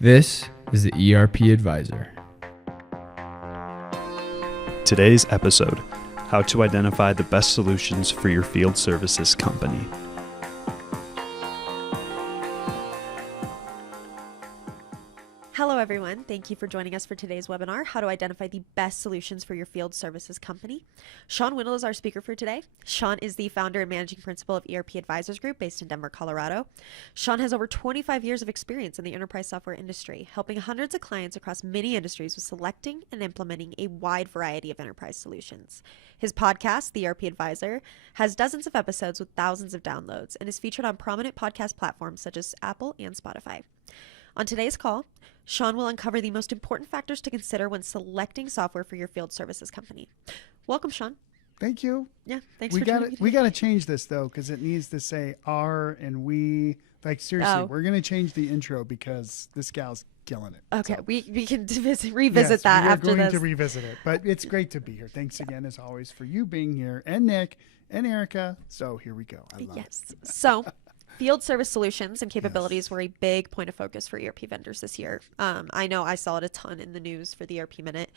This is the ERP Advisor. Today's episode, how to identify the best solutions for your field services company. Hello everyone, thank you for joining us for today's webinar, How to Identify the Best Solutions for Your Field Services Company. Shawn Windle is our speaker for today. Shawn is the founder and managing principal of ERP Advisors Group based in Denver, Colorado. Shawn has over 25 years of experience in the enterprise software industry, helping hundreds of clients across many industries with selecting and implementing a wide variety of enterprise solutions. His podcast, the ERP Advisor, has dozens of episodes with thousands of downloads and is featured on prominent podcast platforms such as Apple and Spotify. On today's call, Shawn will uncover the most important factors to consider when selecting software for your field services company. Welcome, Shawn. Thank you. Yeah, thanks for joining me. We got to change this, though, because it needs to say our and we. Like, seriously, we're going to change the intro because this gal's killing it. Okay, so. we can revisit that after this. We are going to revisit it. But it's great to be here. Thanks again, as always, for you being here, and Nick, and Erica. So here we go. I love it. So field service solutions and capabilities were a big point of focus for ERP vendors this year. I know I saw it a ton in the news for the ERP Minute.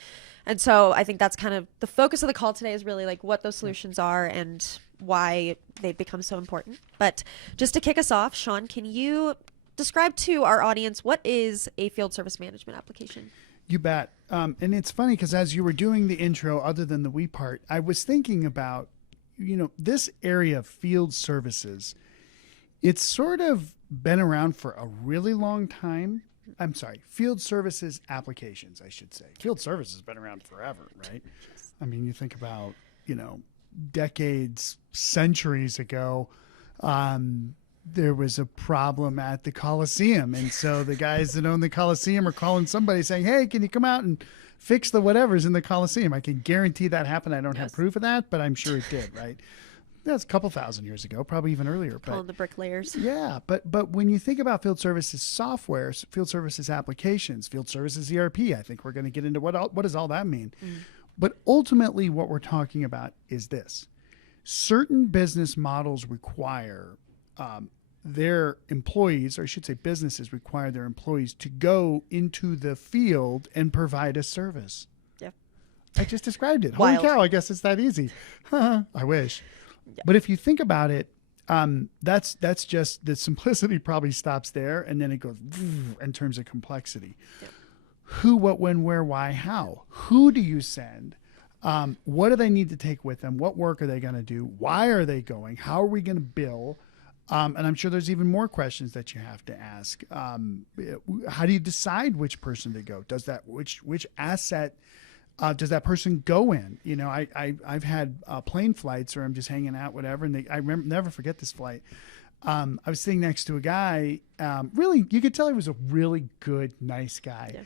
And so I think that's kind of the focus of the call today is really like what those solutions are and why they've become so important. But just to kick us off, Shawn, can you describe to our audience what is a field service management application? You bet. And it's funny because as you were doing the intro, other than the we part, I was thinking about, this area of field services. It's sort of been around for a really long time. I'm sorry, field services applications, I should say. Field service has been around forever, right? I mean, you think about, decades, centuries ago, there was a problem at the Coliseum. And so the guys that own the Coliseum are calling somebody saying, hey, can you come out and fix the whatever's in the Coliseum? I can guarantee that happened. I don't have proof of that, but I'm sure it did, right? That's a couple thousand years ago, probably even earlier. Calling the bricklayers. Yeah, but when you think about field services software, field services applications, field services ERP, I think we're going to get into what does all that mean. But ultimately what we're talking about is this. Certain business models require their employees, or I should say businesses require their employees to go into the field and provide a service. Yep. I just described it. Wild. Holy cow, I guess it's that easy. I wish. Yeah. But if you think about it, that's just the simplicity probably stops there, and then it goes in terms of complexity. Yeah. Who, what, when, where, why, how? Who do you send? What do they need to take with them? What work are they going to do? Why are they going? How are we going to bill? And I'm sure there's even more questions that you have to ask. How do you decide which person to go? Does that which asset does that person go in? I've had plane flights where I'm just hanging out, whatever. And I never forget this flight. I was sitting next to a guy, really, you could tell he was a really good, nice guy. Yeah.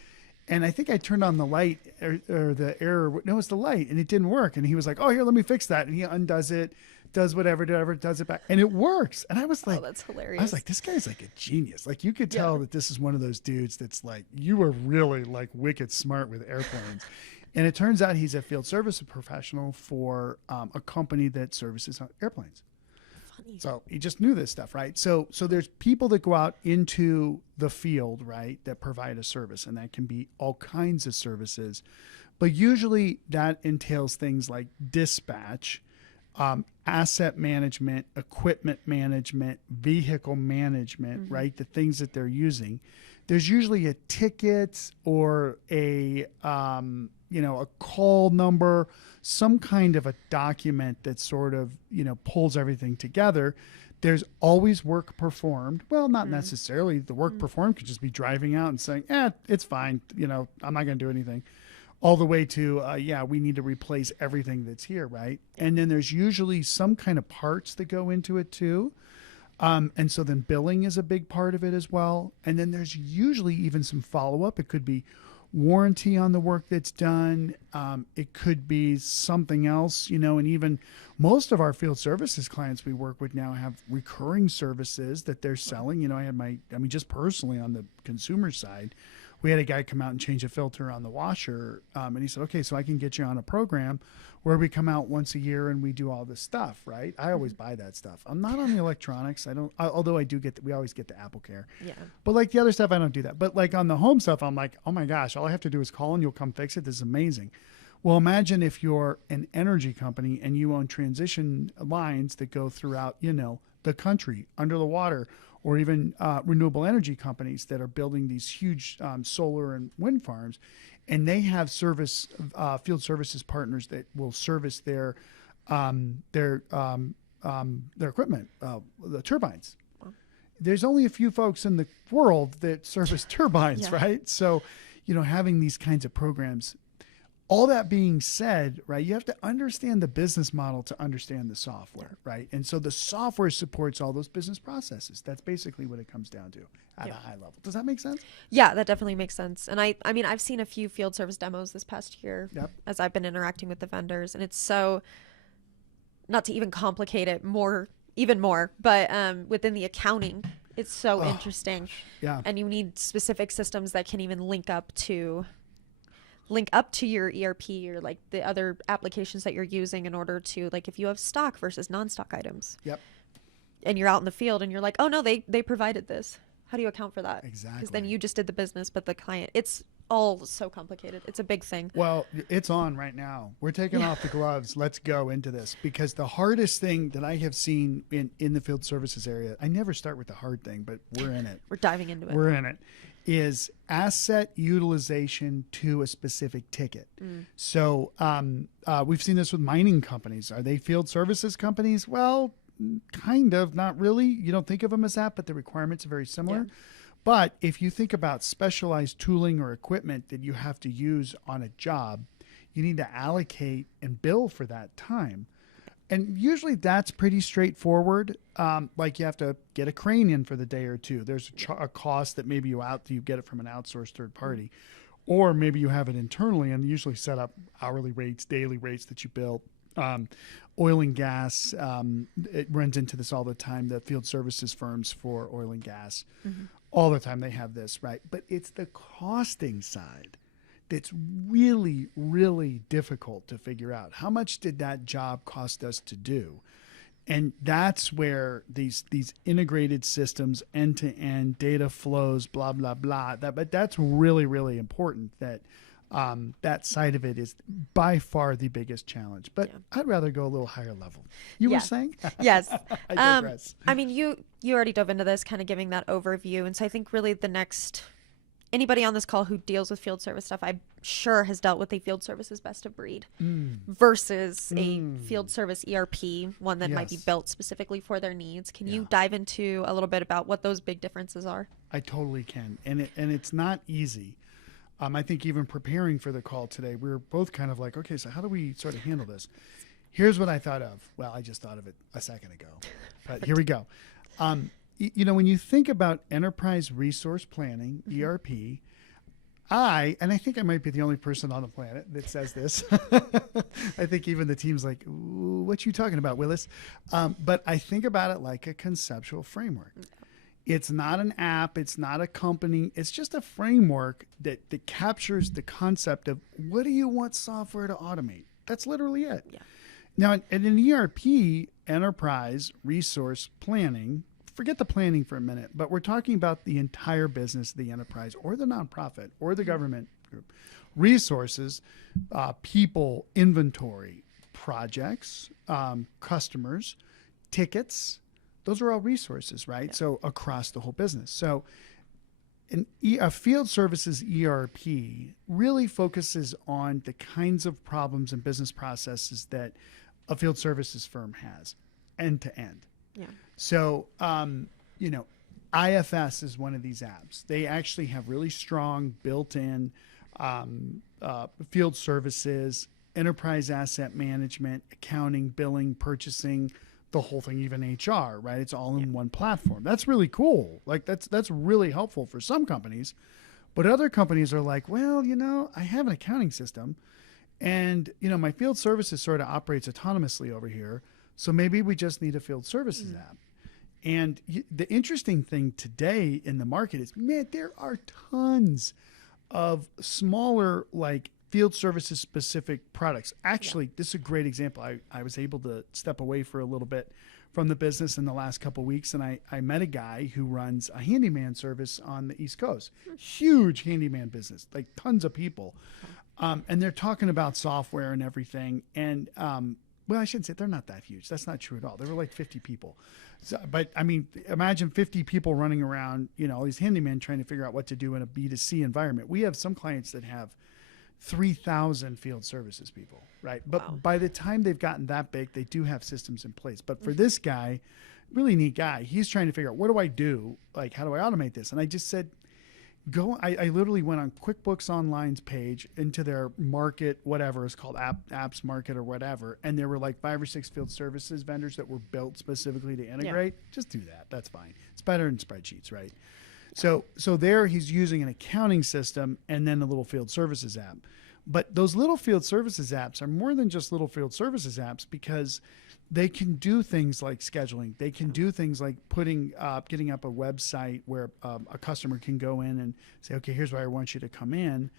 And I think I turned on the light or the error. No, it's the light, and it didn't work. And he was like, oh, here, let me fix that. And he undoes it, does whatever, does it back. And it works. And I was like, oh, that's hilarious. I was like, this guy's like a genius. Like, you could tell that this is one of those dudes that's like, you are really like wicked smart with airplanes. And it turns out he's a field service professional for a company that services airplanes. Funny. So he just knew this stuff, right? So there's people that go out into the field, right, that provide a service, and that can be all kinds of services. But usually that entails things like dispatch, asset management, equipment management, vehicle management, right, the things that they're using. There's usually a ticket or a call number, some kind of a document that sort of, pulls everything together. There's always work performed. Well, not necessarily. The work performed could just be driving out and saying, it's fine. I'm not going to do anything. All the way to, we need to replace everything that's here, right? And then there's usually some kind of parts that go into it too. And so then billing is a big part of it as well. And then there's usually even some follow-up. It could be warranty on the work that's done. It could be something else, and even most of our field services clients we work with now have recurring services that they're selling. I had just personally on the consumer side, we had a guy come out and change a filter on the washer. And he said, okay, so I can get you on a program where we come out once a year and we do all this stuff, right? I always buy that stuff. I'm not on the electronics. Although I do we always get the Apple Care. Yeah. But like the other stuff, I don't do that. But like on the home stuff, I'm like, oh my gosh, all I have to do is call and you'll come fix it. This is amazing. Well, imagine if you're an energy company and you own transition lines that go throughout, the country, under the water, or even renewable energy companies that are building these huge solar and wind farms, and they have field services partners that will service their equipment, the turbines. There's only a few folks in the world that service turbines, right? So, having these kinds of programs. All that being said, right, you have to understand the business model to understand the software, right? And so the software supports all those business processes. That's basically what it comes down to at a high level. Does that make sense? Yeah, that definitely makes sense. And I mean, I've seen a few field service demos this past year as I've been interacting with the vendors, and it's so, not to even complicate it even more, but within the accounting, it's so interesting. Yeah. And you need specific systems that can even link up to your ERP or like the other applications that you're using in order to, like, if you have stock versus non-stock items. Yep. And you're out in the field and you're like, oh no, they provided this. How do you account for that? Exactly. Because then you just did the business, but the client, it's all so complicated. It's a big thing. Well, it's on right now. We're taking off the gloves. Let's go into this, because the hardest thing that I have seen in the field services area, I never start with the hard thing, but we're in it. We're diving into it. We're in it. Is asset utilization to a specific ticket. So we've seen this with mining companies. Are they field services companies? Well, kind of, not really. You don't think of them as that, but the requirements are very similar. Yeah. But if you think about specialized tooling or equipment that you have to use on a job, you need to allocate and bill for that time. And usually that's pretty straightforward. Like you have to get a crane in for the day or two. There's a cost that maybe you get it from an outsourced third party. Or maybe you have it internally and usually set up hourly rates, daily rates that you bill. Oil and gas, it runs into this all the time. The field services firms for oil and gas, all the time they have this, right? But it's the costing side that's really, really difficult to figure out. How much did that job cost us to do? And that's where these integrated systems, end-to-end data flows, blah, blah, blah. But that's really, really important, that that side of it is by far the biggest challenge. But I'd rather go a little higher level. You were saying? Yes. I digress. I mean, you already dove into this, kind of giving that overview. And so I think really the next... Anybody on this call who deals with field service stuff, I'm sure has dealt with a field services best of breed versus a field service ERP, one that might be built specifically for their needs. Can you dive into a little bit about what those big differences are? I totally can. And it's not easy. I think even preparing for the call today, we were both kind of like, okay, so how do we sort of handle this? Here's what I thought of. Well, I just thought of it a second ago, but here we go. When you think about enterprise resource planning, ERP, I think I might be the only person on the planet that says this. I think even the team's like, what you talking about, Willis? But I think about it like a conceptual framework. It's not an app. It's not a company. It's just a framework that captures the concept of what do you want software to automate? That's literally it. Yeah. Now, in an ERP, enterprise resource planning, forget the planning for a minute, but we're talking about the entire business, the enterprise or the nonprofit or the government group. Resources, people, inventory, projects, customers, tickets, those are all resources, right? Yeah. So across the whole business. So a field services ERP really focuses on the kinds of problems and business processes that a field services firm has end to end. Yeah. So, IFS is one of these apps. They actually have really strong built-in field services, enterprise asset management, accounting, billing, purchasing, the whole thing, even HR, right? It's all in one platform. That's really cool. Like that's really helpful for some companies, but other companies are like, well, I have an accounting system and, my field services sort of operates autonomously over here. So maybe we just need a field services app. And the interesting thing today in the market is, man, there are tons of smaller, like field services specific products. Actually, this is a great example. I was able to step away for a little bit from the business in the last couple of weeks, and I met a guy who runs a handyman service on the East Coast. Huge handyman business, like tons of people. And they're talking about software and everything. And, well, I shouldn't say they're not that huge. That's not true at all. There were like 50 people. So, but I mean, imagine 50 people running around, all these handymen trying to figure out what to do in a B2C environment. We have some clients that have 3,000 field services people, right? But by the time they've gotten that big, they do have systems in place. But for this guy, really neat guy, he's trying to figure out, what do I do? Like, how do I automate this? And I just said, I literally went on QuickBooks Online's page into their market, whatever it's called, apps market or whatever. And there were like 5 or 6 field services vendors that were built specifically to integrate. Just do that. That's fine. It's better than spreadsheets, right? So there he's using an accounting system and then a little field services app. But those little field services apps are more than just little field services apps, because they can do things like scheduling. They can do things like getting up a website where a customer can go in and say, okay, here's where I want you to come in.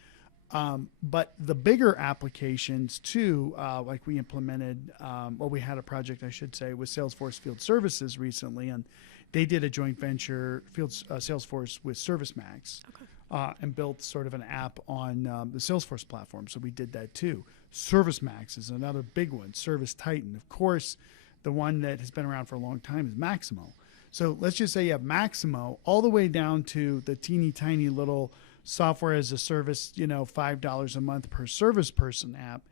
But the bigger applications too, like we implemented, we had a project, I should say, with Salesforce Field Services recently, and they did a joint venture Salesforce with ServiceMax, and built sort of an app on the Salesforce platform. So we did that too. ServiceMax is another big one. Service Titan, of course, the one that has been around for a long time is Maximo. So let's just say you have Maximo all the way down to the teeny tiny little software as a service, $5 a month per service person app.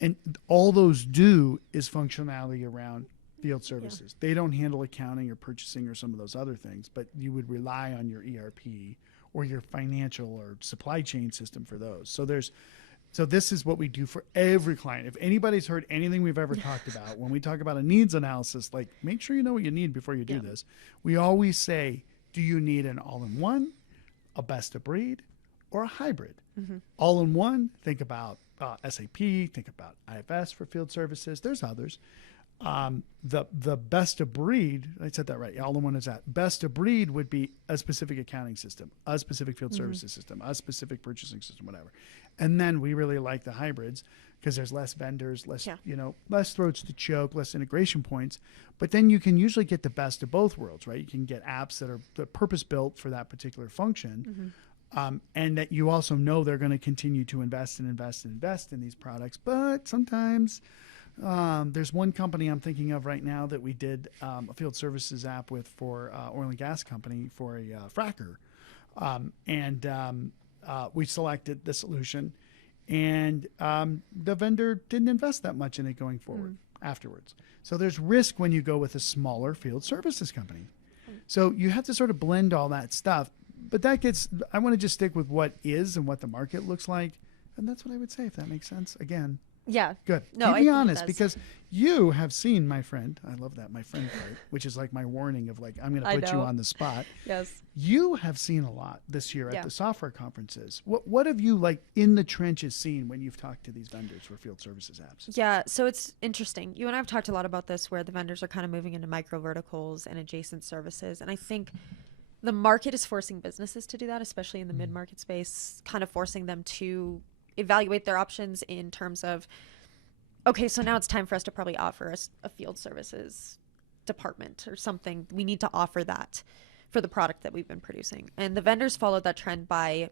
And all those do is functionality around field services. They don't handle accounting or purchasing or some of those other things, but you would rely on your ERP or your financial or supply chain system for those. So this is what we do for every client. If anybody's heard anything we've ever talked about, when we talk about a needs analysis, like make sure you know what you need before you do this. We always say, do you need an all-in-one, a best of breed, or a hybrid? All-in-one, think about SAP, think about IFS for field services. There's others. The best of breed, I said that right. All-in-one is that. Best of breed would be a specific accounting system, a specific field services system, a specific purchasing system, whatever. And then we really like the hybrids because there's less vendors, less throats to choke, less integration points. But then you can usually get the best of both worlds, right? You can get apps that are purpose-built for that particular function. And that you also know they're going to continue to invest in these products. But sometimes there's one company I'm thinking of right now that we did a field services app with for oil and gas company for a fracker. We selected the solution, and the vendor didn't invest that much in it going forward afterwards. So there's risk when you go with a smaller field services company. So you have to sort of blend all that stuff. But I want to just stick with what is and what the market looks like. And that's what I would say, if that makes sense. Again. Yeah. Good. No, Be honest, because you have seen, my friend, I love that, my friend part, which is like my warning of like, I'm going to put you on the spot. Yes. You have seen a lot this year at the software conferences. What have you like in the trenches seen when you've talked to these vendors for field services apps? Yeah. So it's interesting. You and I have talked a lot about this, where the vendors are kind of moving into micro verticals and adjacent services. And I think the market is forcing businesses to do that, especially in the mid-market space, kind of forcing them to evaluate their options in terms of, okay, so now it's time for us to probably offer a field services department or something. We need to offer that for the product that we've been producing. And the vendors followed that trend by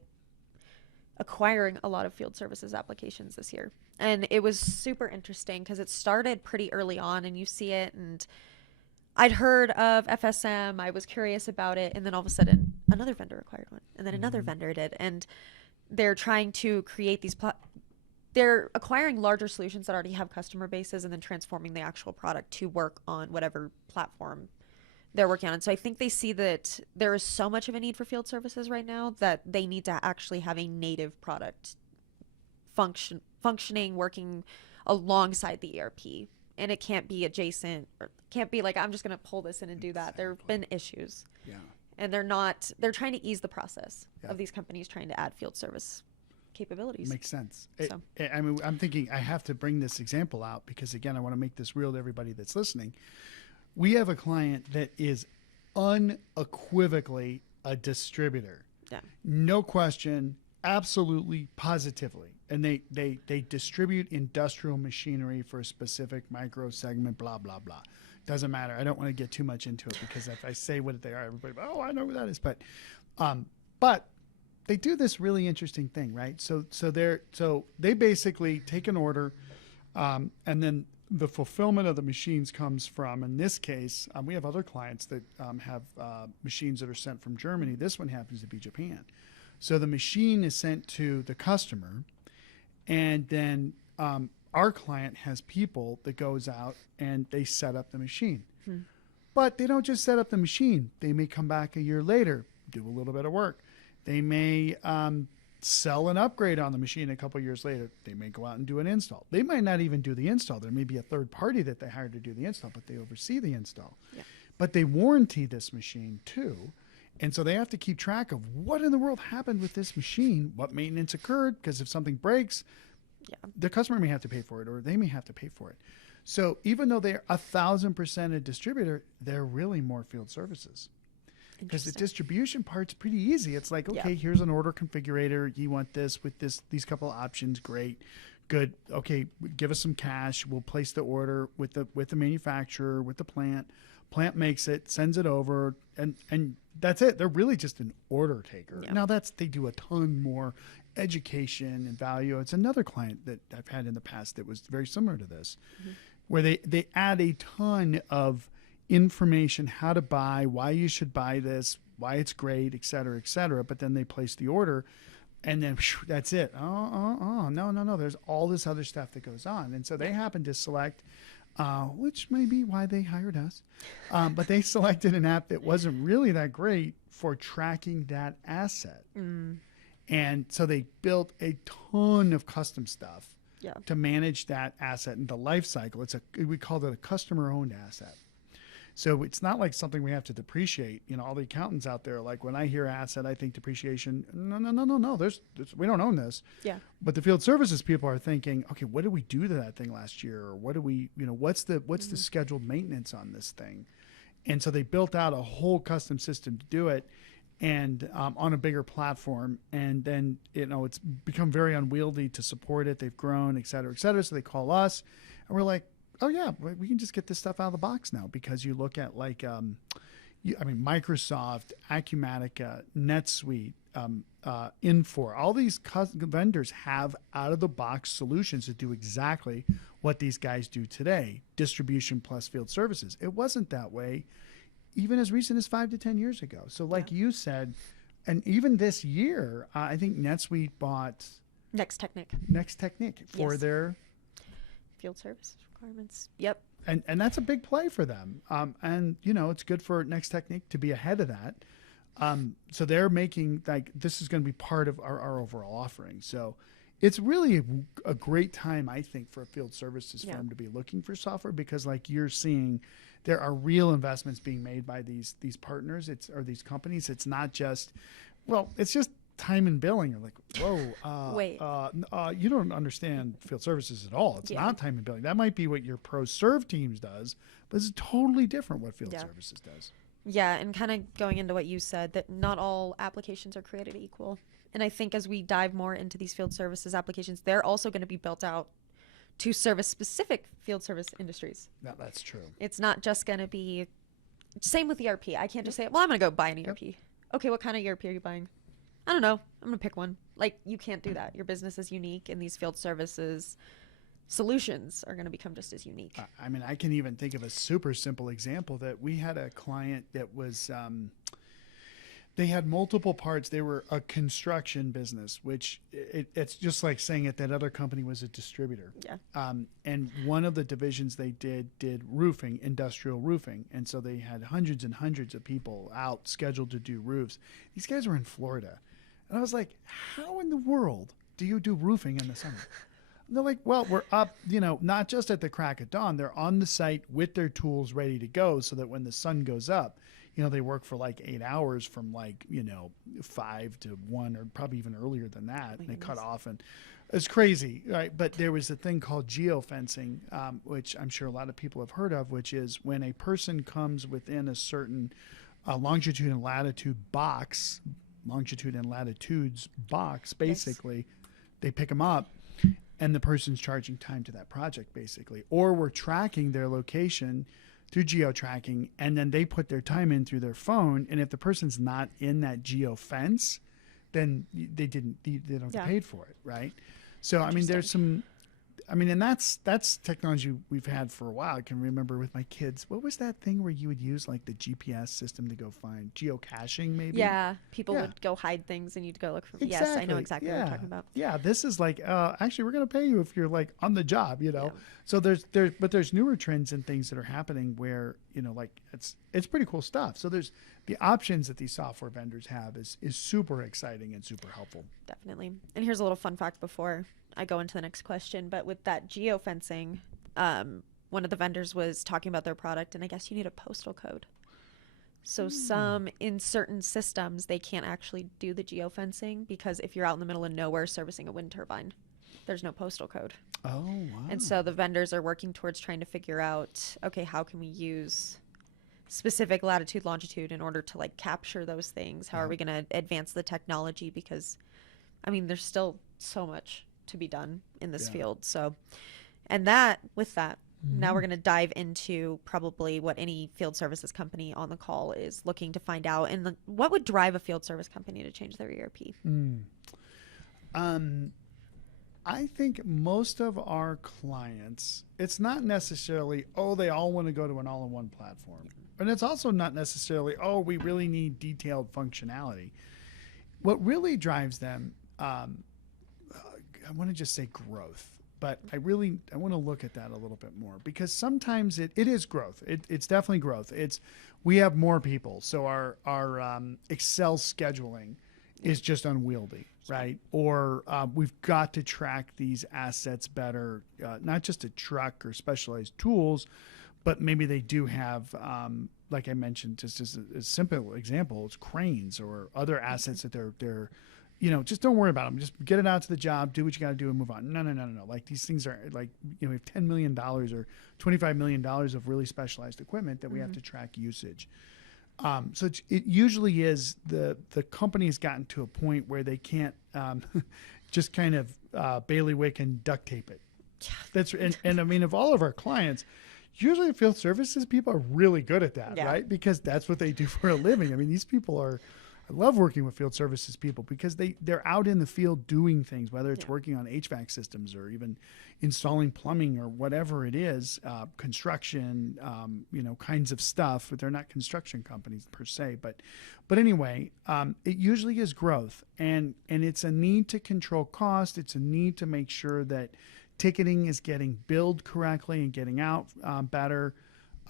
acquiring a lot of field services applications this year. And it was super interesting because it started pretty early on, and you see it, and I'd heard of FSM, I was curious about it, and then all of a sudden another vendor acquired one, and then another vendor did. And they're trying to create these they're acquiring larger solutions that already have customer bases and then transforming the actual product to work on whatever platform they're working on. And so I think they see that there is so much of a need for field services right now that they need to actually have a native product functioning, working alongside the ERP. And it can't be adjacent, or can't be like, I'm just going to pull this in and do that. There have been issues. Yeah. And they're trying to ease the process of these companies trying to add field service capabilities. Makes sense. I'm thinking I have to bring this example out because, again, I want to make this real to everybody that's listening. We have a client that is unequivocally a distributor. Yeah. No question. Absolutely, positively. And they distribute industrial machinery for a specific micro segment, blah, blah, blah. Doesn't matter. I don't want to get too much into it because if I say what they are, everybody, oh, I know who that is. But they do this really interesting thing, right? So they basically take an order, and then the fulfillment of the machines comes from, in this case, we have other clients that have machines that are sent from Germany. This one happens to be Japan. So the machine is sent to the customer, and then our client has people that goes out and they set up the machine. But they don't just set up the machine. They may come back a year later, do a little bit of work. They may sell an upgrade on the machine a couple years later. They may go out and do an install. They might not even do the install. There may be a third party that they hired to do the install, but they oversee the install. Yeah. But they warranty this machine too. And so they have to keep track of what in the world happened with this machine, what maintenance occurred, because if something breaks, the customer may have to pay for it, or they may have to pay for it. So even though they're 1,000% a distributor, they're really more field services. Because the distribution part's pretty easy. It's like, okay, here's an order configurator. You want this with these couple of options. Great, good. Okay, give us some cash. We'll place the order with the manufacturer, with the plant. Plant makes it, sends it over, and that's it. They're really just an order taker. Now they do a ton more education and value. It's another client that I've had in the past that was very similar to this, where they add a ton of information, how to buy, why you should buy this, why it's great, et cetera, but then they place the order and then that's it. No. There's all this other stuff that goes on. And so they happen to select, which may be why they hired us, but they selected an app that wasn't really that great for tracking that asset. And so they built a ton of custom stuff to manage that asset and the life cycle. We called it a customer-owned asset. So it's not like something we have to depreciate. All the accountants out there, like when I hear asset, I think depreciation. No. We don't own this. Yeah. But the field services people are thinking, okay, what did we do to that thing last year? Or what do we, what's the scheduled maintenance on this thing? And so they built out a whole custom system to do it, and on a bigger platform. And then it's become very unwieldy to support it. They've grown, et cetera. So they call us, and we're like, oh yeah, we can just get this stuff out of the box now, because you look at like, Microsoft, Acumatica, NetSuite, Infor, all these vendors have out of the box solutions that do exactly what these guys do today, distribution plus field services. It wasn't that way even as recent as 5 to 10 years ago. So like you said, and even this year, I think NetSuite bought Next Technic for their field service requirements. Yep. And that's a big play for them. And it's good for Next Technique to be ahead of that. So they're making, like, this is going to be part of our overall offering. So it's really a great time, I think, for a field services firm to be looking for software, because like you're seeing, there are real investments being made by these partners or these companies. It's not just, it's just time and billing. You're like, whoa, wait, you don't understand field services at all. It's not time and billing. That might be what your pro serve teams does, but it's totally different what field services does. Yeah, and kind of going into what you said, that not all applications are created equal. And I think as we dive more into these field services applications, they're also going to be built out to service specific field service industries. No, that's true. It's not just going to be, same with ERP. I can't just say, well, I'm going to go buy an ERP. Okay, what kind of ERP are you buying? I don't know. I'm going to pick one. Like, you can't do that. Your business is unique, and these field services solutions are going to become just as unique. I mean, I can even think of a super simple example that we had a client that was, they had multiple parts. They were a construction business, which it's just like saying it, that other company was a distributor. Yeah. And one of the divisions they did roofing, industrial roofing. And so they had hundreds and hundreds of people out scheduled to do roofs. These guys were in Florida. And I was like, how in the world do you do roofing in the summer? And they're like, well, we're up, not just at the crack of dawn. They're on the site with their tools ready to go, so that when the sun goes up, they work for like 8 hours from 5 to 1, or probably even earlier than that. And they cut off, and it's crazy, right? But there was a thing called geofencing, which I'm sure a lot of people have heard of, which is when a person comes within a certain longitude and latitude box longitude and latitudes box, basically. They pick them up, and the person's charging time to that project, basically. Or we're tracking their location through geo-tracking, and then they put their time in through their phone, and if the person's not in that geo fence, then they don't get paid for it, right? So, I mean, there's some... I mean, and that's technology we've had for a while. I can remember with my kids. What was that thing where you would use like the GPS system to go find geocaching? Maybe. Yeah, people would go hide things, and you'd go look for them. Exactly. Yes, I know exactly what you're talking about. Yeah, this is like actually we're going to pay you if you're like on the job, you know. Yeah. So there's newer trends and things that are happening where like it's pretty cool stuff. So there's the options that these software vendors have is super exciting and super helpful. Definitely. And here's a little fun fact before I go into the next question, but with that geofencing, one of the vendors was talking about their product, and I guess you need a postal code. So in certain systems, they can't actually do the geofencing because if you're out in the middle of nowhere servicing a wind turbine, there's no postal code. Oh, wow. And so the vendors are working towards trying to figure out, okay, how can we use specific latitude, longitude in order to like capture those things? How are we going to advance the technology? Because, I mean, there's still so much to be done in this field. So, and with that, now we're going to dive into probably what any field services company on the call is looking to find out, and what would drive a field service company to change their ERP. I think most of our clients, it's not necessarily, they all want to go to an all-in-one platform. And it's also not necessarily, we really need detailed functionality. What really drives them, I want to just say growth, but I want to look at that a little bit more, because sometimes it is growth. It's definitely growth. We have more people. So our Excel scheduling is just unwieldy, right? Or we've got to track these assets better, not just a truck or specialized tools, but maybe they do have, like I mentioned, just as a simple example, it's cranes or other assets that they're just don't worry about them. Just get it out to the job, do what you got to do, and move on. No. Like these things are like, we have $10 million or $25 million of really specialized equipment that we have to track usage. So it usually is the company has gotten to a point where they can't just kind of bailiwick and duct tape it. That's and I mean, of all of our clients, usually field services people are really good at that, right? Because that's what they do for a living. I mean, these people are. I love working with field services people because they're out in the field doing things, whether it's working on HVAC systems or even installing plumbing or whatever it is, construction, kinds of stuff. But they're not construction companies per se. But anyway, it usually is growth, and it's a need to control cost. It's a need to make sure that ticketing is getting billed correctly and getting out better.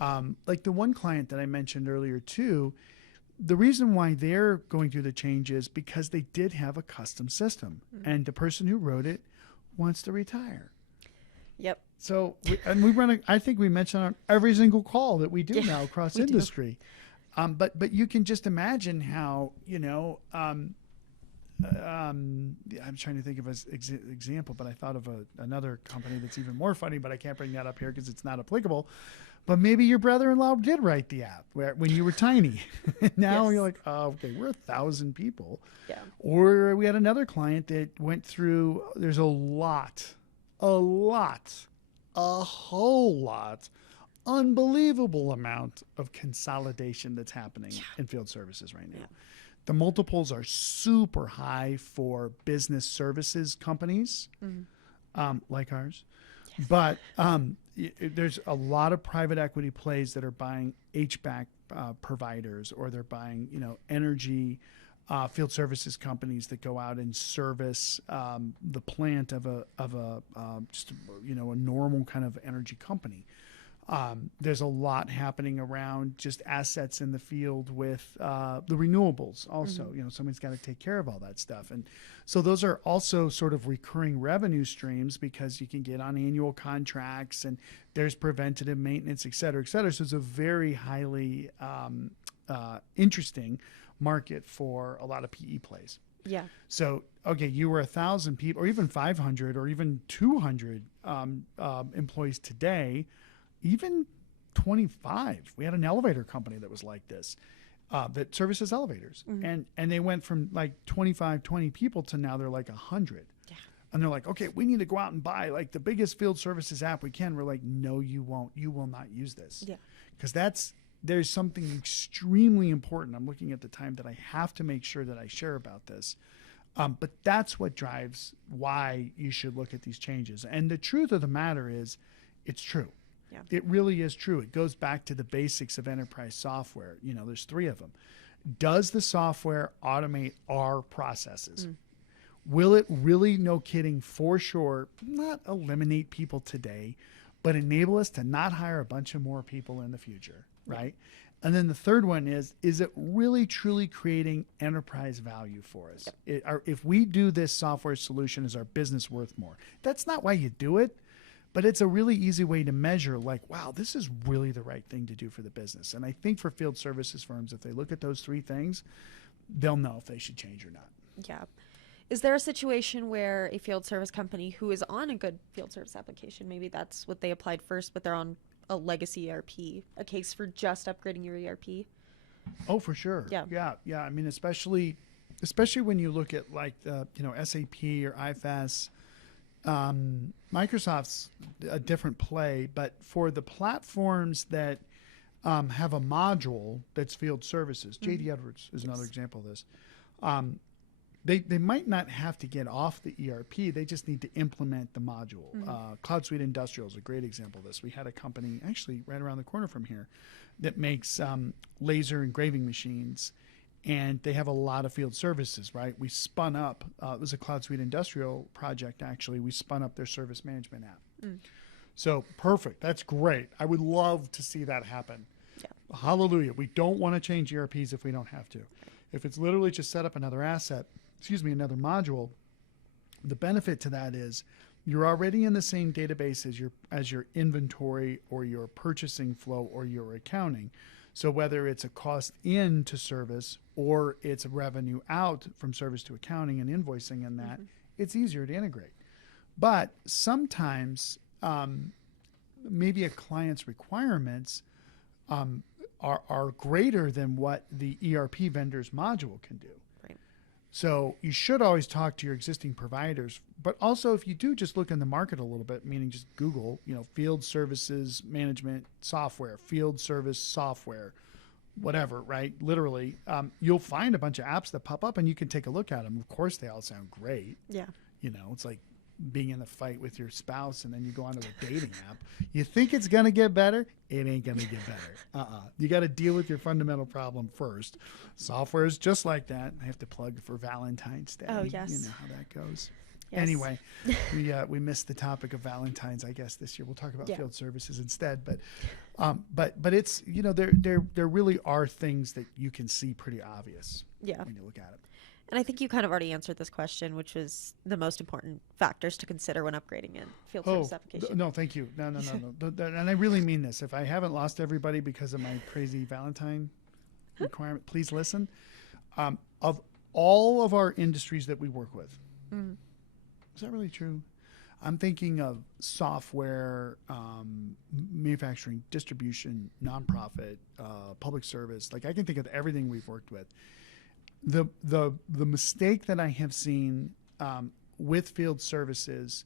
Like the one client that I mentioned earlier too. The reason why they're going through the change is because they did have a custom system, and the person who wrote it wants to retire. Yep. So, I think we mention on every single call that we do now across industry. But you can just imagine how, I'm trying to think of an example, but I thought of another company that's even more funny, but I can't bring that up here because it's not applicable. But maybe your brother-in-law did write the app when you were tiny. Now you're like, okay, we're 1,000 people. Yeah. Or we had another client that went through, there's a whole lot, unbelievable amount of consolidation that's happening in field services right now. Yeah. The multiples are super high for business services companies like ours. Yes. But there's a lot of private equity plays that are buying HVAC providers, or they're buying, energy field services companies that go out and service the plant of a normal kind of energy company. There's a lot happening around just assets in the field with the renewables also. Somebody's got to take care of all that stuff. And so those are also sort of recurring revenue streams because you can get on annual contracts and there's preventative maintenance, et cetera, et cetera. So it's a very highly interesting market for a lot of PE plays. Yeah. So, okay, you were 1,000 people or even 500 or even 200 employees today. Even 25. We had an elevator company that was like this. that services elevators. And they went from like 25, 20 people to now they're like 100. Yeah. And they're like, okay, we need to go out and buy like the biggest field services app we can. We're like, no, you won't. You will not use this. Yeah. Because there's something extremely important. I'm looking at the time that I have to make sure that I share about this. But that's what drives why you should look at these changes. And the truth of the matter is, it's true. Yeah. It really is true. It goes back to the basics of enterprise software. You know, there's 3 of them. Does the software automate our processes? Will it really, no kidding, for sure, not eliminate people today, but enable us to not hire a bunch of more people in the future, right? And then the third one is it really truly creating enterprise value for us? If we do this software solution, is our business worth more? That's not why you do it, but it's a really easy way to measure like, wow, this is really the right thing to do for the business. And I think for field services firms, if they look at those 3 things, they'll know if they should change or not. Yeah. Is there a situation where a field service company who is on a good field service application, maybe that's what they applied first, but they're on a legacy ERP, a case for just upgrading your ERP? Oh, for sure. Yeah. I mean, especially when you look at like the, SAP or IFAS, Microsoft's a different play, but for the platforms that have a module that's field services, JD Edwards is another example of this. They might not have to get off the ERP. They just need to implement the module. Cloud Suite Industrial is a great example of this. We had a company actually right around the corner from here that makes laser engraving machines, and they have a lot of field services, right? We spun up, it was a Cloud Suite Industrial project actually. We spun up their service management app. So perfect. That's great. I would love to see that happen. Yeah. Hallelujah. We don't want to change ERPs if we don't have to. If it's literally just set up another another module, the benefit to that is you're already in the same database as your inventory or your purchasing flow or your accounting. So whether it's a cost in to service or it's a revenue out from service to accounting and invoicing and that, it's easier to integrate. But sometimes maybe a client's requirements are greater than what the ERP vendor's module can do. So you should always talk to your existing providers, but also if you do, just look in the market a little bit, meaning just Google, field services management software, field service software, whatever, right? Literally, you'll find a bunch of apps that pop up and you can take a look at them. Of course, they all sound great. Yeah. It's like being in a fight with your spouse and then you go onto a dating app. You think it's going to get better? It ain't going to get better. You got to deal with your fundamental problem first. Software is just like that. I have to plug for Valentine's Day. Oh, yes. You know how that goes. Yes. Anyway, we missed the topic of Valentine's, I guess, this year. We'll talk about field services instead. But it's, there really are things that you can see pretty obvious when you look at it. And I think you kind of already answered this question, which was the most important factors to consider when upgrading a field service application. No, thank you. No. And I really mean this. If I haven't lost everybody because of my crazy Valentine requirement, please listen. Of all of our industries that we work with, is that really true? I'm thinking of software, manufacturing, distribution, nonprofit, public service. Like I can think of everything we've worked with. The mistake that I have seen with field services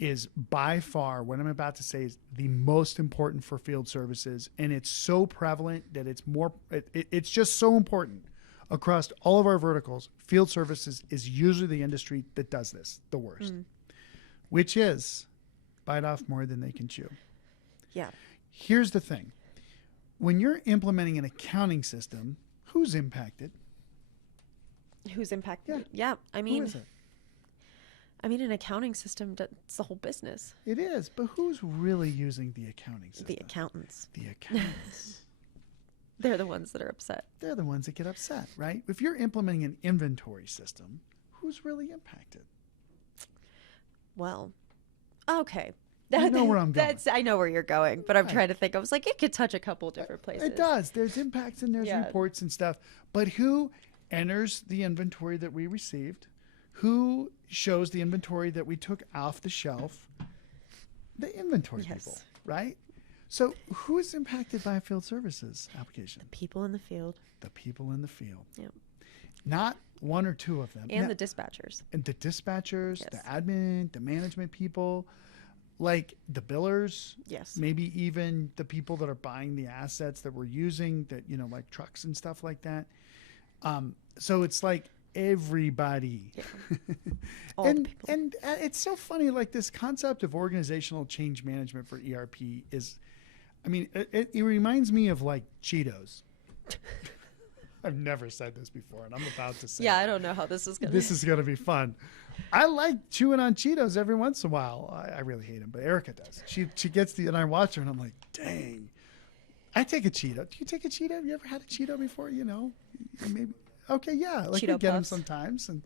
is by far what I'm about to say is the most important for field services, and it's so prevalent that it's just so important across all of our verticals. Field services is usually the industry that does this the worst, which is bite off more than they can chew. Yeah. Here's the thing. When you're implementing an accounting system, who's impacted? Who's impacted? Yeah. I mean, who is it? An accounting system, it's the whole business. It is, but who's really using the accounting system? The accountants. The accountants. They're the ones that are upset. They're the ones that get upset, right? If you're implementing an inventory system, who's really impacted? Well, okay. You know where I'm going. I know where you're going, but I'm trying to think. I was like, it could touch a couple different places. It does. There's impacts and there's reports and stuff. But who enters the inventory that we received? Who shows the inventory that we took off the shelf? The inventory people, right? So who is impacted by a field services application? People in the field. The people in the field. Yep. Not one or two of them. And the dispatchers. And the dispatchers, Yes. the admin, the management people, like the billers. Yes. Maybe even the people that are buying the assets that we're using, that, you know, like trucks and stuff like that. So it's like everybody. Yeah. All the and people. and it's so funny, like this concept of organizational change management for ERP is, I mean, it reminds me of like Cheetos. I've never said this before, and I'm about to say Yeah, I don't know how this is going to this is going to be fun. I like chewing on Cheetos every once in a while. I really hate them, but Erica does. She gets and I watch her, and I'm like, dang. I take a Cheeto. Do you take a Cheeto? Have you ever had a Cheeto before? You know, maybe. Okay, yeah. Like Cheeto we get them Puffs. sometimes, and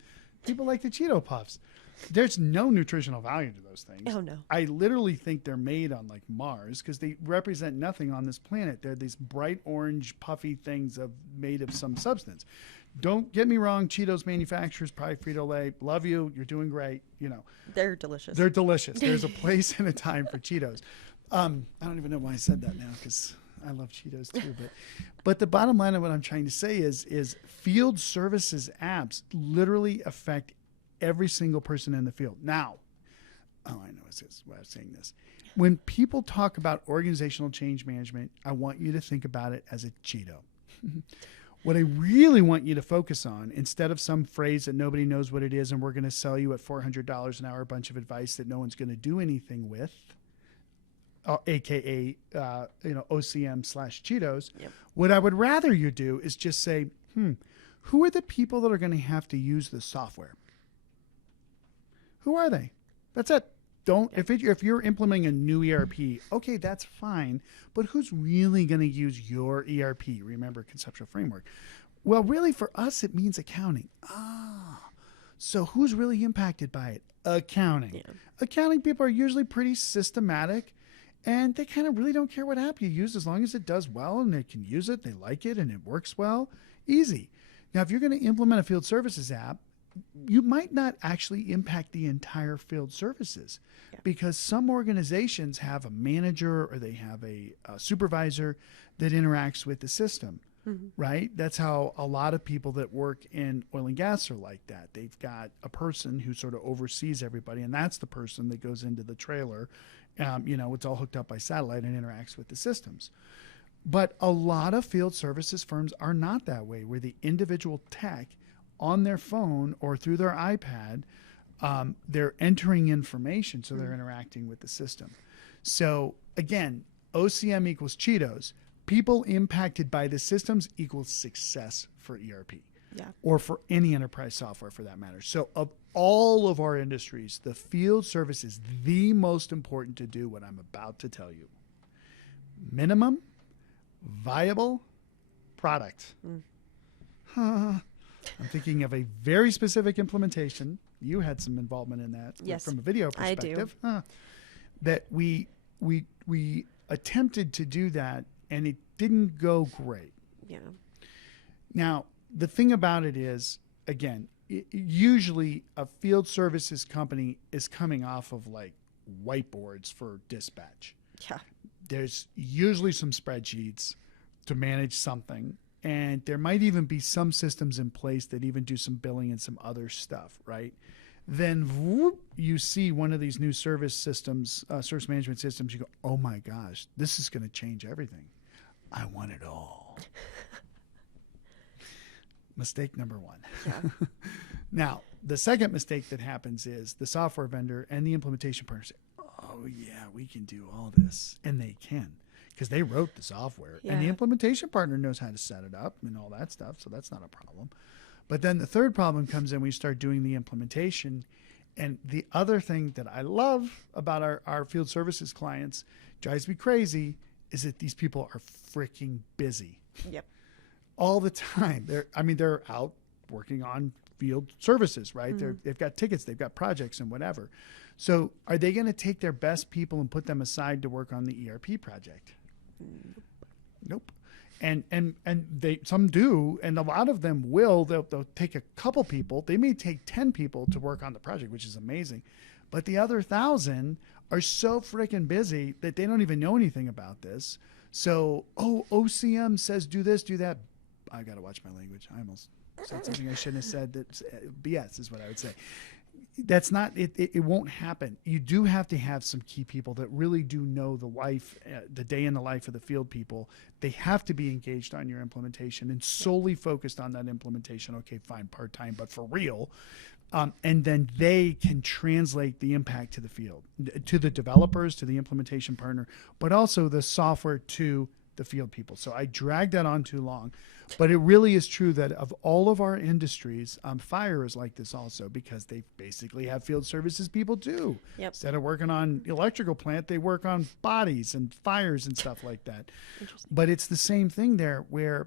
people like the Cheeto Puffs. There's no nutritional value to those things. Oh, no. I literally think they're made on like Mars because they represent nothing on this planet. They're these bright orange puffy things made of some substance. Don't get me wrong, Cheetos manufacturers, probably Frito-Lay, love you. You're doing great. You know, They're delicious. they're delicious. There's a place and a time for Cheetos. I don't even know why I said that now because I love Cheetos too. But the bottom line of what I'm trying to say is field services apps literally affect every single person in the field. Now, I know why I'm saying this. When people talk about organizational change management, I want you to think about it as a Cheeto. What I really want you to focus on, instead of some phrase that nobody knows what it is and we're going to sell you at $400 an hour a bunch of advice that no one's going to do anything with, AKA OCM/Cheetos, Yep. what I would rather you do is just say, who are the people that are going to have to use the software? Who are they? That's it. If you're implementing a new ERP, okay, that's fine. But who's really going to use your ERP? Remember conceptual framework. Well, really for us, it means accounting. So who's really impacted by it? Accounting. Yeah. Accounting people are usually pretty systematic, and they kind of really don't care what app you use as long as it does well and they can use it, they like it, and it works well. Easy. Now, if you're going to implement a field services app, you might not actually impact the entire field services because some organizations have a manager or they have a supervisor that interacts with the system, right? That's how a lot of people that work in oil and gas are like that. They've got a person who sort of oversees everybody, and that's the person that goes into the trailer. It's all hooked up by satellite and interacts with the systems. But a lot of field services firms are not that way, where the individual tech on their phone or through their iPad, they're entering information, so they're interacting with the system. So again, OCM equals Cheetos. People impacted by the systems equals success for ERP. Yeah. Or for any enterprise software for that matter. So of all of our industries, the field service is the most important to do what I'm about to tell you. Minimum viable product. I'm thinking of a very specific implementation. You had some involvement in that Yes, from a video I do. perspective. That we attempted to do that and it didn't go great. Yeah. Now, the thing about it is, again, usually a field services company is coming off of like whiteboards for dispatch. Yeah. There's usually some spreadsheets to manage something. And there might even be some systems in place that even do some billing and some other stuff, right? Then whoop, you see one of these new service systems, service management systems, you go, oh my gosh, this is going to change everything. I want it all. Mistake number one. Yeah. Now, the second mistake that happens is the software vendor and the implementation partner say, oh yeah, we can do all this. And they can. Because they wrote the software and the Yeah. implementation partner knows how to set it up and all that stuff. So that's not a problem. But then the third problem comes in when we start doing the implementation. And the other thing that I love about our field services clients, drives me crazy, is that these people are freaking busy Yep. all the time. They're out working on field services, right? They've got tickets, they've got projects and whatever. So are they going to take their best people and put them aside to work on the ERP project? Nope. And they some do, and a lot of them will. They'll take a couple people. They may take 10 people to work on the project, which is amazing. But the other 1,000 are so freaking busy that they don't even know anything about this. So, OCM says do this, do that. I got to watch my language. I almost said something I shouldn't have said. That BS is what I would say. That's not it. It won't happen. You do have to have some key people that really do know the life, the day in the life of the field people. They have to be engaged on your implementation and solely focused on that implementation. Okay, fine, part-time, but for real. And then they can translate the impact to the field, to the developers, to the implementation partner, but also the software to the field people. So I dragged that on too long. But it really is true that of all of our industries, fire is like this also, because they basically have field services people too. Yep. Instead of working on electrical plant, they work on bodies and fires and stuff like that. But it's the same thing there, where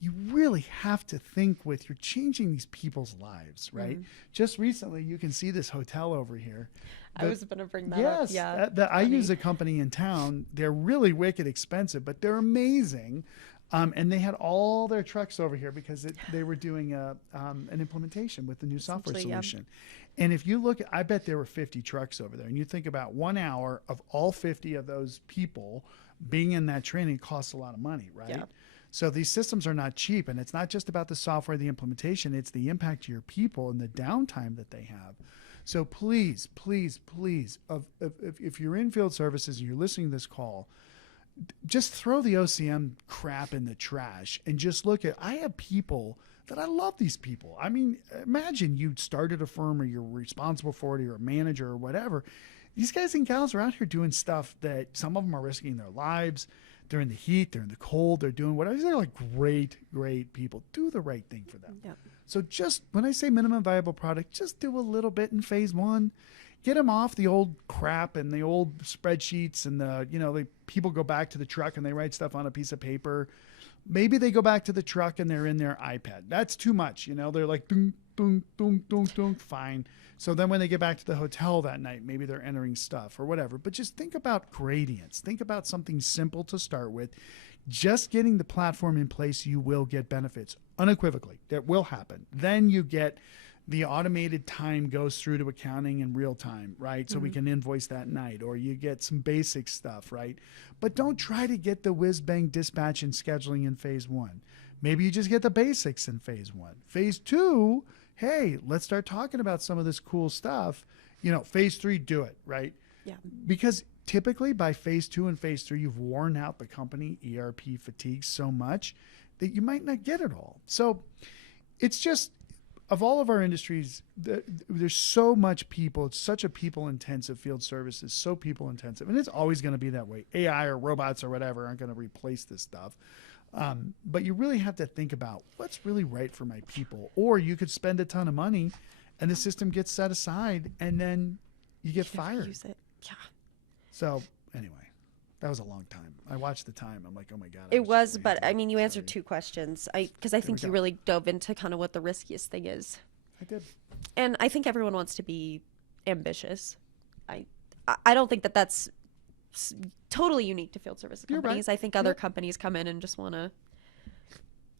you really have to think with, you're changing these people's lives, right? Just recently, you can see this hotel over here. I was going to bring that yes, up. Yeah. I use a company in town. They're really wicked expensive, but they're amazing. And they had all their trucks over here because they were doing an implementation with the new software solution. And if you look, I bet there were 50 trucks over there. And you think about 1 hour of all 50 of those people being in that training costs a lot of money, right? Yeah. So these systems are not cheap. And it's not just about the software, the implementation. It's the impact to your people and the downtime that they have. So please, please, please, if you're in field services and you're listening to this call, just throw the OCM crap in the trash and just look at, I have people that I love these people. I mean, imagine you started a firm or you're responsible for it, or you're a manager or whatever. These guys and gals are out here doing stuff that some of them are risking their lives. They're in the heat, they're in the cold, they're doing whatever. They're like great, great people. Do the right thing for them. Yep. So just when I say minimum viable product, just do a little bit in phase one. Get them off the old crap and the old spreadsheets and the people go back to the truck and they write stuff on a piece of paper. Maybe they go back to the truck and they're in their iPad. That's too much. They're like, dunk, dunk, dunk, dunk, dunk, fine. So then when they get back to the hotel that night, maybe they're entering stuff or whatever. But just think about gradients. Think about something simple to start with. Just getting the platform in place, you will get benefits unequivocally. That will happen. Then you get the automated time goes through to accounting in real time, right? So we can invoice that night, or you get some basic stuff, right? But don't try to get the whiz-bang dispatch and scheduling in phase one. Maybe you just get the basics in phase one. Phase two, hey, let's start talking about some of this cool stuff. Phase three, do it, right? Yeah. Because typically by phase two and phase three, you've worn out the company ERP fatigue so much that you might not get it all. So it's just, of all of our industries, there's so much people. It's such a people-intensive field services, so people-intensive. And it's always going to be that way. AI or robots or whatever aren't going to replace this stuff. But you really have to think about what's really right for my people. Or you could spend a ton of money and the system gets set aside and then you get fired. Use it. Yeah. So anyway, that was a long time. I watched the time. I'm like, oh my God. It was, but I mean, you answered two questions. Because I think you go. really dove into kind of what the riskiest thing is. I did. And I think everyone wants to be ambitious. I don't think that's totally unique to field services companies. Right. I think other companies come in and just want to,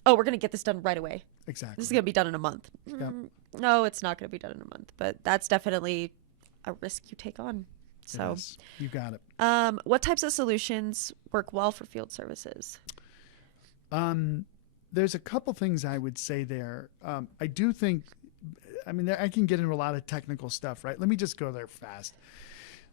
we're going to get this done right away. Exactly. This is going to be done in a month. Yep. No, it's not going to be done in a month. But that's definitely a risk you take on. So you got it. What types of solutions work well for field services? There's a couple things I would say there. I do think, I can get into a lot of technical stuff, right? Let me just go there fast.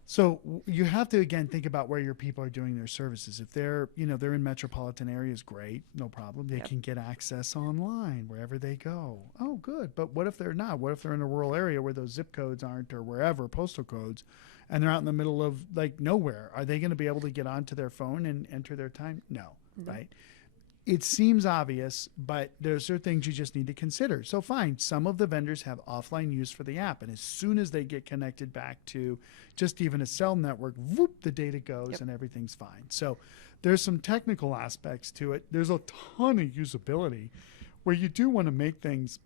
So you have to, again, think about where your people are doing their services. If they're in metropolitan areas, great, no problem. They can get access online wherever they go. Oh, good. But what if they're not? What if they're in a rural area where those zip codes aren't, or wherever, postal codes, and they're out in the middle of nowhere? Are they going to be able to get onto their phone and enter their time? No, right? It seems obvious, but those are things you just need to consider. So fine, some of the vendors have offline use for the app, and as soon as they get connected back to just even a cell network, whoop, the data goes and everything's fine. So there's some technical aspects to it. There's a ton of usability where you do want to make things,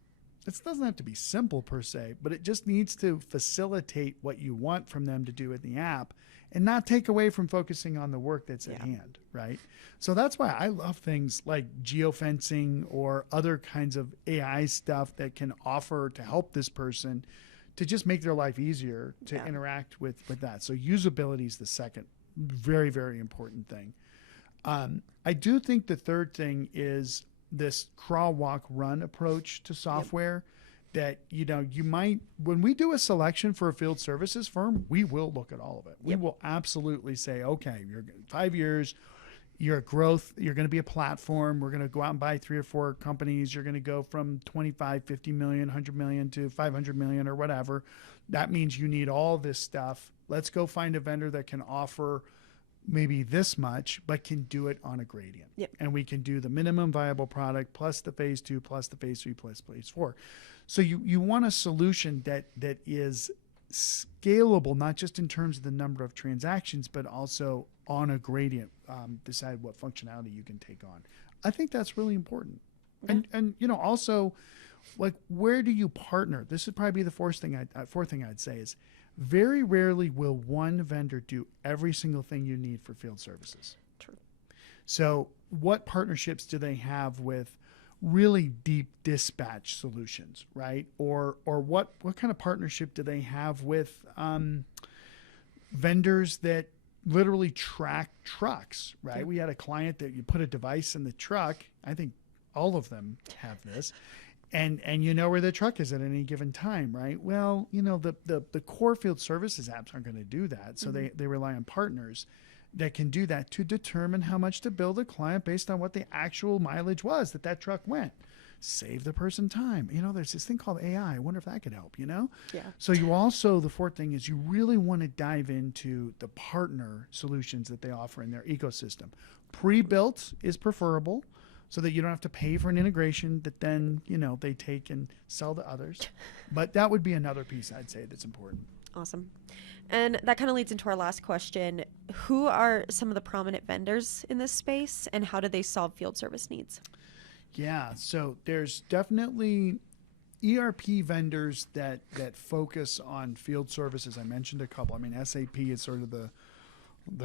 it doesn't have to be simple per se, but it just needs to facilitate what you want from them to do in the app and not take away from focusing on the work that's at Yeah. hand, right? So that's why I love things like geofencing or other kinds of AI stuff that can offer to help this person to just make their life easier to Yeah. interact with that. So usability is the second very, very important thing. I do think the third thing is this crawl, walk, run approach to software. That, you might, when we do a selection for a field services firm, we will look at all of it. We will absolutely say, okay, you're 5 years, you're a growth, you're going to be a platform. We're going to go out and buy 3 or 4 companies. You're going to go from 25, 50 million, 100 million to 500 million or whatever. That means you need all this stuff. Let's go find a vendor that can offer maybe this much, but can do it on a gradient. And we can do the minimum viable product plus the phase 2 plus the phase 3 plus phase 4. So you want a solution that is scalable, not just in terms of the number of transactions, but also on a gradient, decide what functionality you can take on. I think that's really important. And also, like, where do you partner? This would probably be the fourth thing I'd say is very rarely will one vendor do every single thing you need for field services. True. So what partnerships do they have with really deep dispatch solutions, right? Or what kind of partnership do they have with vendors that literally track trucks, right? Yeah. We had a client that you put a device in the truck. I think all of them have this. And you know where the truck is at any given time, right? Well, the core field services apps aren't going to do that. So they rely on partners that can do that to determine how much to bill the client based on what the actual mileage was that truck went. Save the person time. There's this thing called AI. I wonder if that could help, Yeah. So you also, the fourth thing is you really want to dive into the partner solutions that they offer in their ecosystem. Pre-built is preferable, so that you don't have to pay for an integration that then, they take and sell to others. But that would be another piece I'd say that's important. Awesome. And that kind of leads into our last question. Who are some of the prominent vendors in this space, and how do they solve field service needs? Yeah, so there's definitely ERP vendors that focus on field services. I mentioned a couple. I mean, SAP is sort of the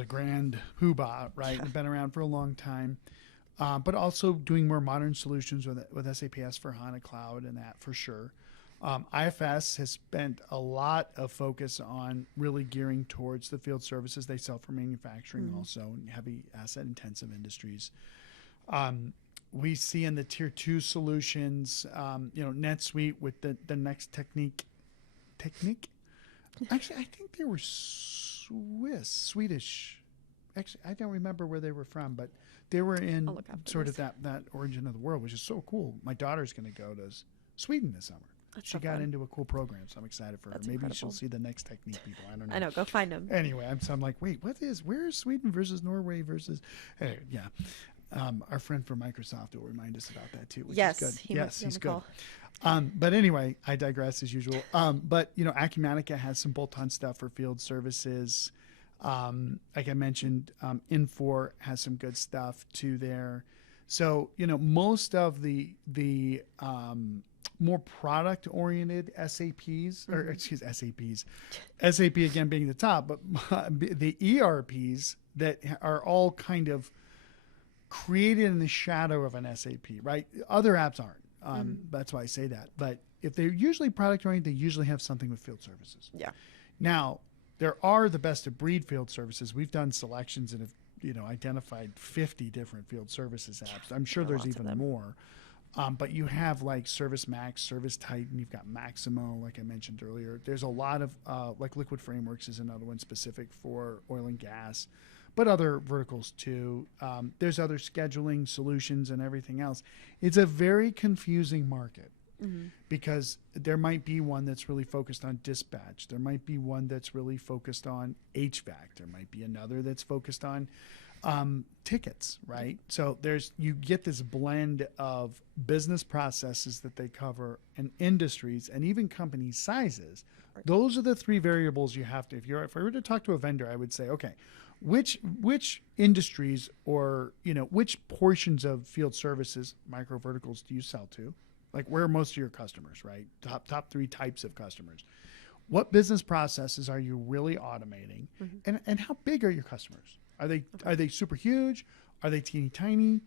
grand hoobah, right? Yeah. Been around for a long time. But also doing more modern solutions with SAP S/4HANA Cloud and that for sure. IFS has spent a lot of focus on really gearing towards the field services they sell for manufacturing, also in heavy asset intensive industries. We see in the tier 2 solutions, NetSuite with the next technique. Actually, I think they were Swedish. Actually, I don't remember where they were from, but they were in sort of that origin of the world, which is so cool. My daughter's going to go to Sweden this summer. She got into a cool program, so I'm excited for her. Maybe incredible. She'll see the next technique people. I don't know. I know. Go find them. Anyway, I'm like, wait, where is Sweden versus Norway versus? Hey, yeah. Our friend from Microsoft will remind us about that too, which is good. He's good. But anyway, I digress as usual. But Acumatica has some bolt-on stuff for field services. Like I mentioned, Infor has some good stuff too there. So most of the more product-oriented SAPs, or SAP again being the top, but the ERPs that are all kind of created in the shadow of an SAP, right? Other apps aren't. That's why I say that. But if they're usually product-oriented, they usually have something with field services. Yeah. Now, there are the best of breed field services. We've done selections and have identified 50 different field services apps. I'm sure there's even more. But you have like ServiceMax, Service Titan, you've got Maximo, like I mentioned earlier. There's a lot of, like Liquid Frameworks is another one specific for oil and gas, but other verticals too. There's other scheduling solutions and everything else. It's a very confusing market because there might be one that's really focused on dispatch. There might be one that's really focused on HVAC. There might be another that's focused on tickets, right? So you get this blend of business processes that they cover and industries and even company sizes. Those are the three variables you have to, if I were to talk to a vendor, I would say, okay, which industries or, which portions of field services, micro verticals do you sell to? Like where are most of your customers, right? Top 3 types of customers. What business processes are you really automating? And how big are your customers? Are they super huge? Are they teeny tiny?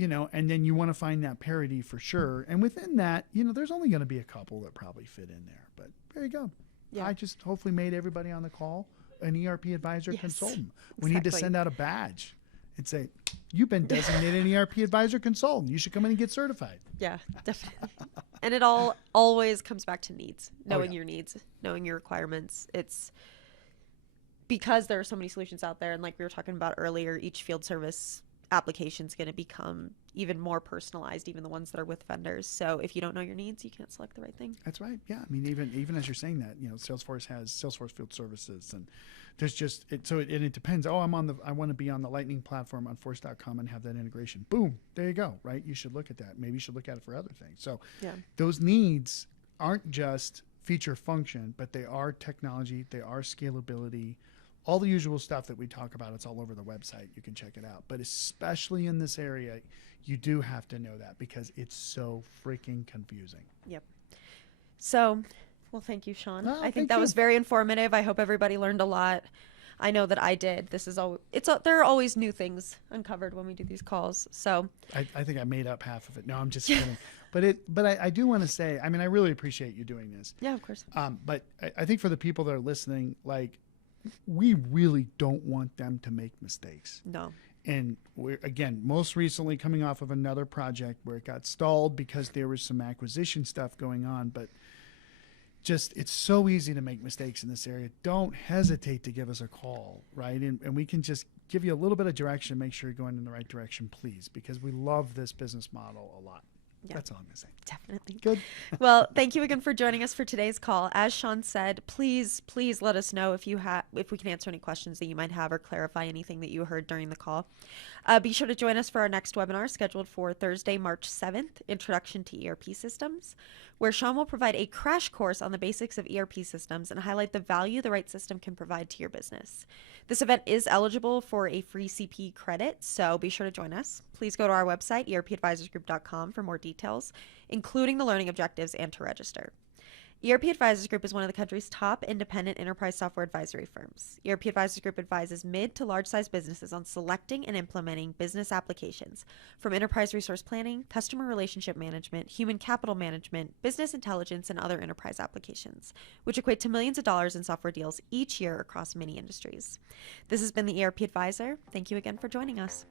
And then you want to find that parity for sure. And within that, there's only going to be a couple that probably fit in there. But there you go. Yeah. I just hopefully made everybody on the call an ERP Advisor consultant. We need to send out a badge and say, you've been designated an ERP Advisor consultant. You should come in and get certified. Yeah, definitely. And it always comes back to needs, knowing your needs, knowing your requirements. It's because there are so many solutions out there. And like we were talking about earlier, each field service application is going to become even more personalized, even the ones that are with vendors. So if you don't know your needs, you can't select the right thing. That's right. Yeah. I mean, even as you're saying that, Salesforce has Salesforce Field Services, and there's just it depends. Oh, I want to be on the Lightning platform on Force.com and have that integration. Boom, there you go. Right. You should look at that. Maybe you should look at it for other things. So those needs aren't just feature function, but they are technology. They are scalability. All the usual stuff that we talk about, it's all over the website. You can check it out. But especially in this area, you do have to know that because it's so freaking confusing. Yep. So, well, thank you, Shawn. Oh, I think that was very informative. I hope everybody learned a lot. I know that I did. There are always new things uncovered when we do these calls. So I think I made up half of it. No, I'm just kidding. But I do want to say, I mean, I really appreciate you doing this. Yeah, of course. But I think for the people that are listening, like, we really don't want them to make mistakes. No. And we're, again, most recently coming off of another project where it got stalled because there was some acquisition stuff going on. But just, it's so easy to make mistakes in this area. Don't hesitate to give us a call, right? And we can just give you a little bit of direction, make sure you're going in the right direction, please, because we love this business model a lot. Yeah. That's all I'm going to say. Definitely. Good. Well, thank you again for joining us for today's call. As Shawn said, please let us know if we can answer any questions that you might have or clarify anything that you heard during the call. Be sure to join us for our next webinar scheduled for Thursday, March 7th, Introduction to ERP Systems, where Shawn will provide a crash course on the basics of ERP systems and highlight the value the right system can provide to your business. This event is eligible for a free CP credit, so be sure to join us. Please go to our website, erpadvisorsgroup.com, for more details, including the learning objectives and to register. ERP Advisors Group is one of the country's top independent enterprise software advisory firms. ERP Advisors Group advises mid to large-sized businesses on selecting and implementing business applications, from enterprise resource planning, customer relationship management, human capital management, business intelligence, and other enterprise applications, which equate to millions of dollars in software deals each year across many industries. This has been the ERP Advisor. Thank you again for joining us.